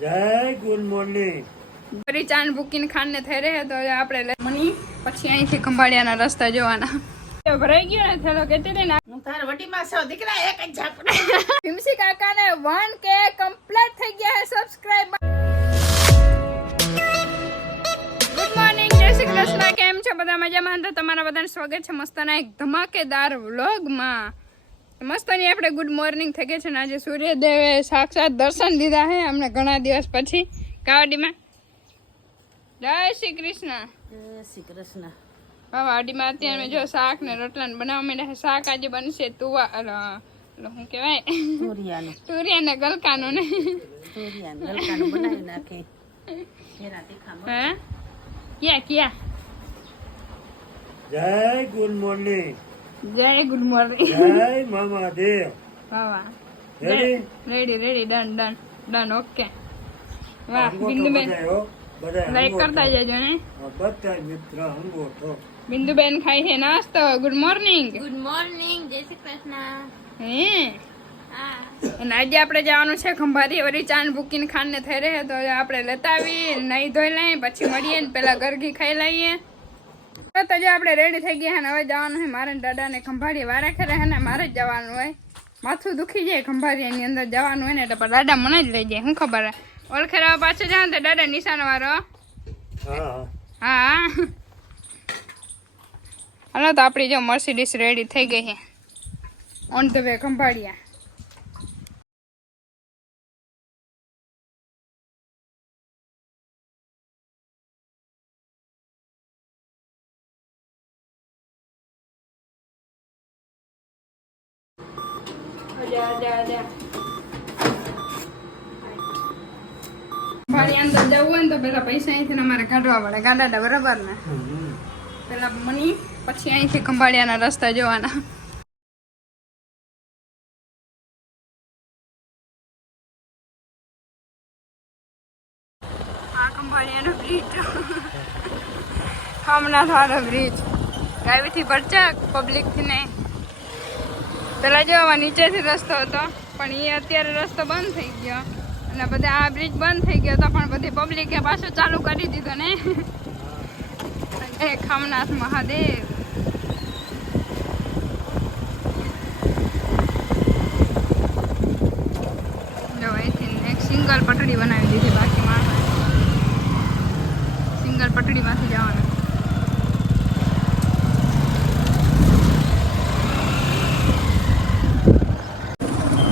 જય good morning. ફરી ચાંદ બુકીને ખાનને થઈ રહે તો આપણે મની પછી અહીંથી ખંભાળિયાના રસ્તા જોવાના ભરાઈ ગયો ને થેલો કેતી હતી ને હું તાર વટીમાં છો દીકરા એક જ ઝાપડા ભીમસી કાકાને 1K કમ્પ્લીટ થઈ ગયા હે સબસ્ક્રાઇબ. ગુડ મોર્નિંગ, જય શ્રી કૃષ્ણ. કેમ છો બધા? મજામાં? તો તમારા બધાનું સ્વાગત છે મસ્તના એક ધમાકેદાર વ્લોગમાં. મસ્તની આપણે ગુડ મોર્નિંગ થઈ ગઈ છે ને આજે સૂર્યદેવે સાક્ષાત દર્શન દીધા હે અમને ઘણા દિવસ પછી કાવડીમાં. જય શ્રી કૃષ્ણ. જય શ્રી કૃષ્ણ. વાડીમાં અત્યારે જો શાક ને રોટલા બનાવવા માંડ્યા. શાક આજે બનશે તુવા શું કહેવાય તુરિયા ને ગલકાનું ને બનાવી નાખે. હે ક્યાં ક્યાં? જય ગુડ મોર્નિંગ. જય ગુડ મોર્નિંગ. જય મામા દેવ. વાહ રેડી રેડી ડન ઓકે. વાહ બિંદુબેન લાઈક કરતા જજો ને બધા મિત્ર અંગોઠો. બિંદુબેન ખાઈ છે નાસ્તો. Good morning. ગુડ મોર્નિંગ, જય શ્રી કૃષ્ણ. હે અને આજે આપણે જવાનું છે ખંભારી. વળી ચાંદ બુકીને ખાનને થઈ રહે તો આપણે લેતા આવી નહીં ધોઈ લઈએ પછી મળીએ ને પેલા ગરગી ખાઈ લઈએ. તો જો આપણે રેડી થઈ ગયા ને હવે જવાનું હોય મારે દાદાને ખંભાળી વારા ખેરે હે ને મારે જ જવાનું હોય. માથું દુખી જાય ખંભારી એની અંદર જવાનું હોય ને એટલે પણ દાદા મને જ લઈ જાય. શું ખબર હે ઓળખેરા પાછો જાવ તો દાદા નિશાન વાળો. હા હાલો તો આપણી જો મર્સિડીઝ રેડી થઈ ગઈ છે ઓન ધ વે ખંભાળિયા. ભાઈ અંદર જવું હોય ને તો પેલા પૈસા અહીંથી અમારે કાઢવા પડે ગાડા બરાબર ને. પેલા મની પછી અહીંથી ખંભાળિયાના રસ્તા જોવાના. આ ખંભાળિયાનો બ્રિજ સોમનાથ વાળો બ્રિજ. ગાવીથી ભરચક પબ્લિક થી ને પેલા જો નીચેથી રસ્તો હતો પણ એ અત્યારે રસ્તો બંધ થઈ ગયો અને બધા આ બ્રિજ બંધ થઈ ગયો હતો પણ બધી પબ્લિકે પાછો ચાલુ કરી દીધો ને. ખમનાથ મહાદેવ. જો અહીંથી એક સિંગલ પટડી બનાવી દીધી બાકી માણસ સિંગલ પટડીમાંથી જવાનું.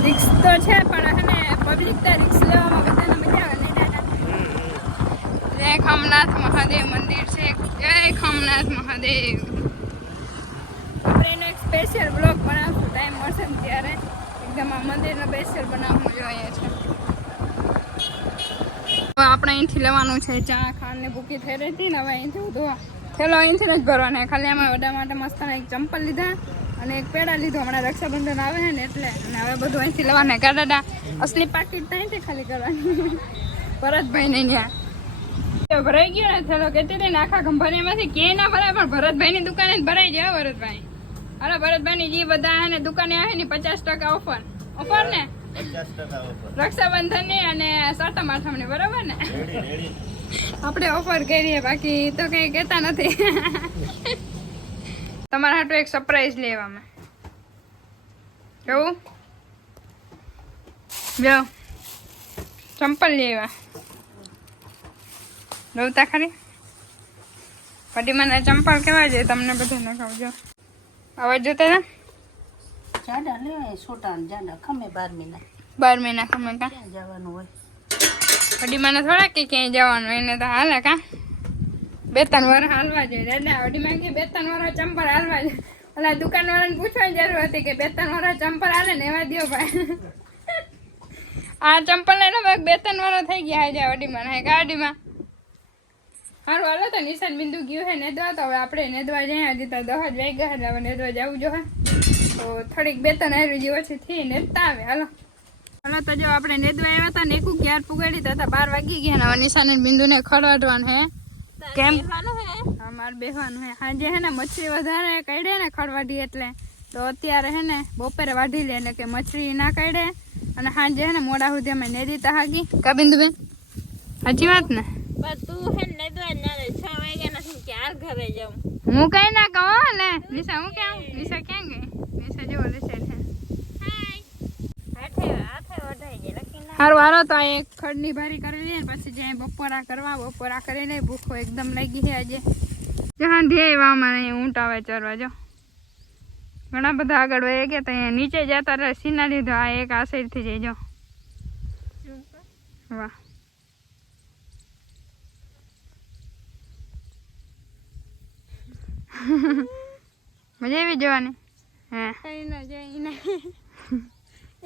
રિક્સ તો છે પણ હે પબ્લિક તો રિક્સ લેવામાં બધાને મજા આવે ને દાદા. જય ખમનાથ મહાદેવ મંદિર છે. જય ખમનાથ મહાદેવ. આપણે એનો એક સ્પેશિયલ બ્લોગ બનાવશું ટાઈમ મળશે ને ત્યારે એકદમ આ મંદિરનો સ્પેશિયલ બનાવવું જોઈએ છે. હવે આપણે અહીંથી લેવાનું છે ચા ખાંડને ભૂકી થઈ રહી હતી ને હવે અહીંથી ઉધવા થેલો અહીંથી જ ભરવાના. ખાલી આમાં વડા માટે મસ્ત એક ચંપલ લીધા અને એક પેડા લીધો. હમણાં રક્ષાબંધન આવે છે ને એટલે અને હવે બધું અહીંથી લેવાના. કાઢા અસલી પાકીટ અહીંથી ખાલી કરવાની ભરતભાઈ ને ત્યાં ભરાઈ ગયો ને થેલો કેતી હતી ને આખા ખંભાળિયામાંથી ક્યાંય ના ભરાય પણ ભરતભાઈની દુકાને જ ભરાઈ જાય. ભરતભાઈ હાલો ભરતભાઈની જે બધા હે ને દુકાને આવે ને 50% ઓફર ને 50% ઓફર રક્ષાબંધન ની અને સાતમ આઠમ ની બરાબર ને. આપણે ઓફર કરીએ બાકી તો કઈ કહેતા નથી. તમારા હાટુ એક સરપ્રાઈઝ લેવામાં કેવું જો ચંપલ લેવા જોતા ખરી પડી મને ચંપલ કેવા છે તમને બધાને કહું. અવાજ જોતા ને જાડા લે છોટા જાડા ખમે 12 મહિના ખમે કા ક્યાં જવાનું હોય. પડી મને થોડા કે ક્યાંય જવાનું એને તો હાલે કા 2-3 વાર હાલવા જોઈએ. દાદા અડીમાં કે 2-3 વાર ચંપલ હાલવા જોઈએ. ઓલા દુકાન વાળાને પૂછવાની જરૂર હતી કે 2-3 વાર ચંપલ હાલે ને એવા દો ભાઈ. આ ચંપલ ને 2-3 વાર થઈ ગયા છે અડીમાં હે ગાડીમાં. સારું હાલો તો નિશાન બિંદુ ગયું હે નેદવા તો હવે આપણે નેદવા જઈએ. હજી તો 10 જ વાગ્યા એટલે હવે નેદવા જવું જોઈએ તો થોડીક 2-3 હારી જે ઓછી થી નેદતા આવે. હાલો તો જો આપણે નેદવા આવ્યા હતા ને એકું ક્યાર પુગાડી હતા 12 વાગી ગયા ને હવે નિશાન બિંદુ ને ખડવાડવાનું હે. કેમ હા મારે બેસવાનું હે. સાંજે હે ને મચ્છી વધારે કાઢે ને ખડવાડી એટલે તો અત્યારે હે ને બપોરે વાઢી લે એટલે કે મચ્છી ના કાઢે અને સાંજે હે ને મોડા સુધી અમે નેદીતા હાગી કા બિંદુબેન સાચી વાત ને પણ તું હે ને તો ના 6 વાગ્યા નથી કે હાલ ઘરે જાઉં. હું કઈ ના કહું ને નિશા હું કેમ નિશા ક્યાં ગઈ નિશા જો નિશા છે હાથે વઢાઈ જાય લખી ના. હારું હારો તો આ એક ખડની ભારી કરી લઈએ ને પછી જાય બપોરા કરીને ભૂખો એકદમ લાગી છે આજે જહાં ધ્યેય વામાં નહીં ઊંટ આવે ચરવા જો ઘણા બધા આગળ વહી ગયા તો અહીંયા નીચે જતા રહે સીના લીધો આ એક આ સાઈડથી જઈજો વાહ મજા આવી જવાની હે કઈ ના જાય ના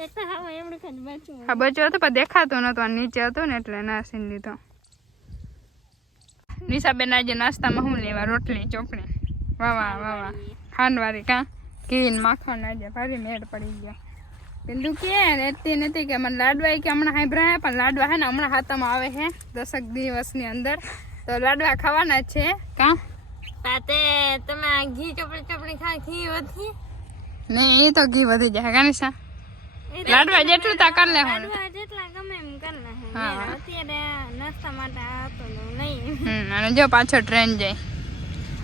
એક તો હા એમડું ખાલી બચું. હા બચ્યો હતો પણ દેખાતો નતો આ નીચે હતો ને એટલે ના સીન લીધો નિશાબેન આજે નાસ્તામાં શું લેવા રોટલી ચોપડી વાહ ખાંડવાળી કાં ઘી ને માખણ આજે ભારી મેળ પડી ગયો બિંદુ કે રહેતી નથી કે મને લાડવા કે હમણાં હાંભળાયા પણ લાડવા હે ને હમણાં હાથમાં આવે છે 10 દિવસની અંદર તો લાડવા ખાવાના જ છે કાં પાતે તમે આ ઘી ચોપડી ખા ઘી વધી નહીં એ તો ઘી વધી જાય કાનિશા લાડવા જેટલું તા કર લે હું લાડવા જેટલા ગમે એમ કર લે. હા. અત્યારે નાસ્તા માટે આ તો નહીં. અને જો પાછો ટ્રેન જાય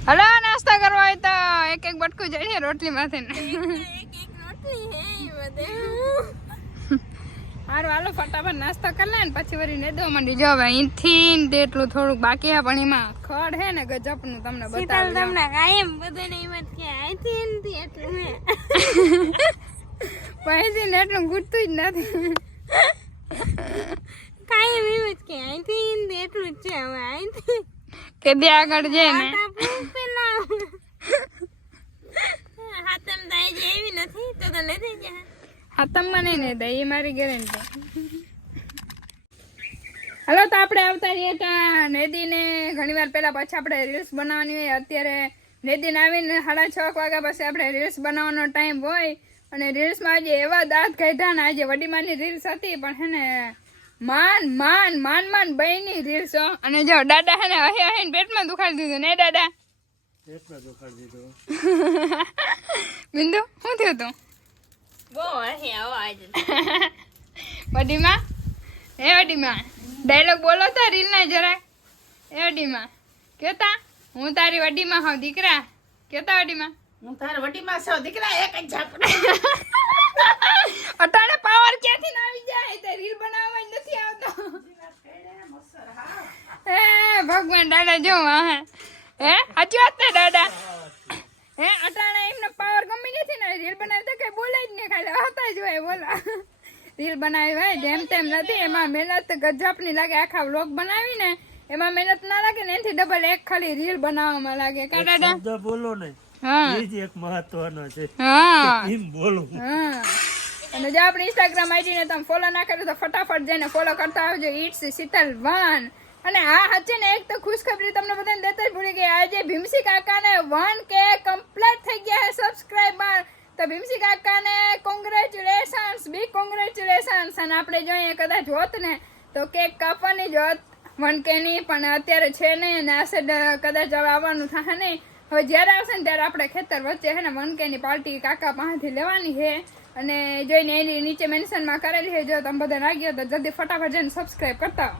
હલો નાસ્તા કરવા હોય તો એક બટકું જડીએ રોટલી માંથી એક રોટલી હે ઈ બધે. હારું હાલો ફટાફટ નાસ્તો કરી લે ને પછી વળી ને દો મંડી જો હવે અહીંથી તેટલું થોડુંક બાકી હે પણ એમાં ખડ હે ને ગજબનું તમને શીતલ બતાવું તમને કાયમ બધાને એમ જ કે આઈથી એનથી એટલું હે. પછી ને એટલું ગુટતું જ નથી કાયમ એમ જ કે આઈથી એનથી એટલું જ છે હવે આઈથી કે બે આગળ જાય ને પેલા હાથમ દાઈ જે એવી નથી તો નથી જાય. હાથમાં નહીં ને દઈ એ મારી ગેરંટી હાલો તો આપણે આવતા રહીએ ત્યાં નેદીને ઘણી વાર પહેલા પછી આપણે રીલ્સ બનાવવાની હોય અત્યારે નેદીને આવીને 6:30 વાગ્યા પછી આપણે રીલ્સ બનાવવાનો ટાઈમ હોય અને રીલ્સમાં આજે એવા દાંત કાઢ્યા ને આજે વડીમાની રીલ્સ હતી પણ હે ને માન બહેની રીલ્સ અને જો દાદા હે ને અહીં પેટમાં દુખાડી દીધું ને દાદા પેટમાં દુખાડી દીધું બિંદુ શું થયું તું બહુ હે અવાજ. વડીમાં એ વડીમાં ડાયલોગ બોલો તો રીલ ના જરાક એ વડીમાં કેતા હું તારી વડીમાં હોઉં દીકરા કેતા વડીમાં હું તારા વડીમાં છો દીકરા એક જ ઝાપડા. અટાણે પાવર ક્યાંથી ના આવી જાય તે રીલ બનાવવા જ નથી આવતો હે ભગવાન દાદા જો હે સાચી વાત ને દાદા હે અટાણે એમને પાવર ગમી નથી ને રીલ બનાવી તો કઈ બોલે જ નહીં ખાલી હતા જ હોય બોલા રીલ બનાવી હોય જેમ તેમ નથી એમાં મહેનત ગજબની લાગે આખા વ્લોગ બનાવી ને એમાં મહેનત ના લાગે ને એનાથી ડબલ એક ખાલી રીલ બનાવવામાં લાગે કા દાદા શબ્દ બોલો ને હા એ જ એક મહત્વનો છે હા એમ બોલું હા અને જો આપણી ઇન્સ્ટાગ્રામ આઈડી ને તમે ફોલો ના કર્યું તો ફટાફટ જઈને ફોલો કરતા આવજો ઇટ્સ શીતલ1 અને હા હচ্ছে ને એક તો ખુશખબરી તમને બધાને દેતા જ ભૂલી ગઈ આજે ભીમસી કાકાને 1K કમ્પ્લીટ થઈ ગયા છે સબસ્ક્રાઇબર તો ભીમસી કાકાને કોંગ્રેચ્યુલેશન્સ બિગ કોંગ્રેચ્યુલેશન્સ અને આપણે જોઈએ કદાચ હોત ને તો કેક કાપવાની જ હોત 1K ની પણ અત્યારે છે નહીં અને આશે કદાચ હવે આવવાનું થશે નહીં હવે જ્યારે આવશે ને ત્યારે આપણે ખેતર વચ્ચે છે ને 1K ની પાર્ટી કાકા પાસેથી લેવાની છે અને જોઈને એની નીચે મેન્શનમાં કરેલી છે જો તમે બધા લાગ્યો તો જલ્દી ફટાફટ જઈને સબસ્ક્રાઇબ કરતા